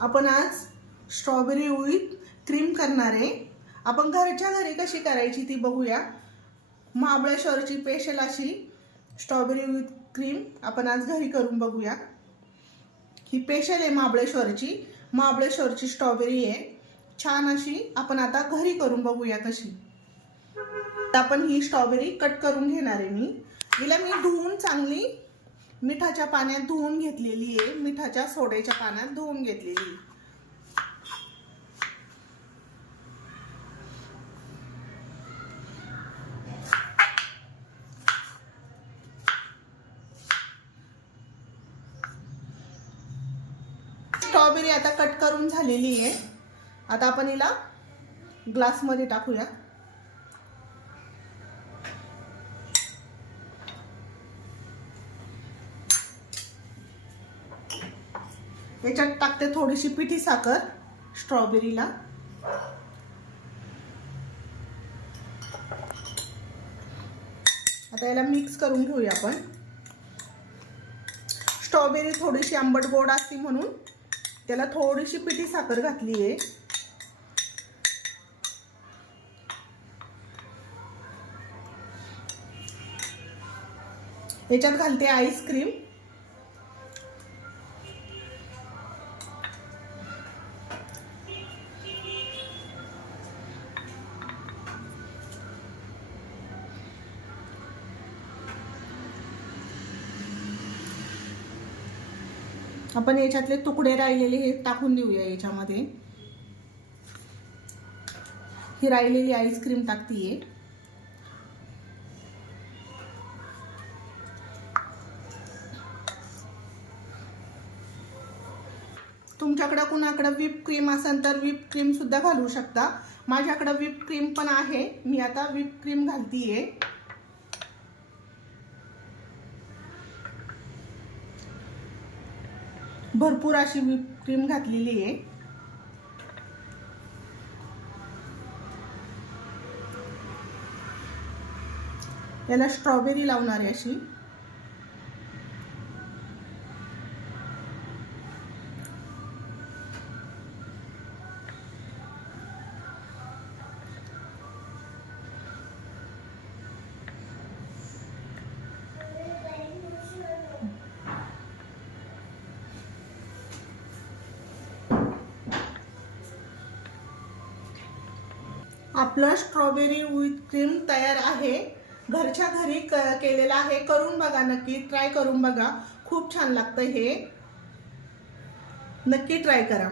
आपण आज strawberry with cream करणार आहे। आपण घरच्या घरी कशी करायची ती बघूया। महाबळेश्वरची स्पेशल अशी स्ट्रॉबेरी विथ क्रीम आपण आज घरी करून बघूया। ही स्पेशल आहे महाबळेश्वरची स्ट्रॉबेरी आहे, छान अशी। आपण आता घरी करून बघूया कशी। आपण ही स्ट्रॉबेरी कट करून घेणार आहे। हिला मी धुवून चांगली मिठाच्या पाण्यात धुवून घेतलेली आहे, मिठाच्या सोड्याच्या पाण्यात धुवून घेतलेली। स्ट्रॉबेरी आता कट करून झालेली आहे। आता आपण हिला ग्लास मध्ये टाकूया। याच्यात टाकते थोडीशी पिठी साखर स्ट्रॉबेरीला। आता याला मिक्स करून घेऊया आपण। स्ट्रॉबेरी थोडीशी आंबट गोड असते म्हणून त्याला थोडीशी पिठी साखर घातली आहे। याच्यात घालते आईस्क्रीम। आपण याच्यातले तुकडे राहिलेले हे टाकून देऊया याच्यामध्ये। ही राहिलेली आईस्क्रीम टाकतीये। तुमच्याकडे कुणाकडे व्हिप क्रीम असेल तर व्हिप क्रीम सुद्धा घालू शकता। माझ्याकडे व्हिप क्रीम पण आहे, मी आता व्हिप क्रीम घालतीये। भरपूर अशी व्हिप क्रीम घातलेली आहे। याला स्ट्रॉबेरी लावणार आहे अशी। आपला स्ट्रॉबेरी विथ क्रीम तयार आहे। घरच्या घरी केलेला आहे, करून बघा, नक्की ट्राय करून बघा, खूप छान लागतं हे, नक्की ट्राय करा।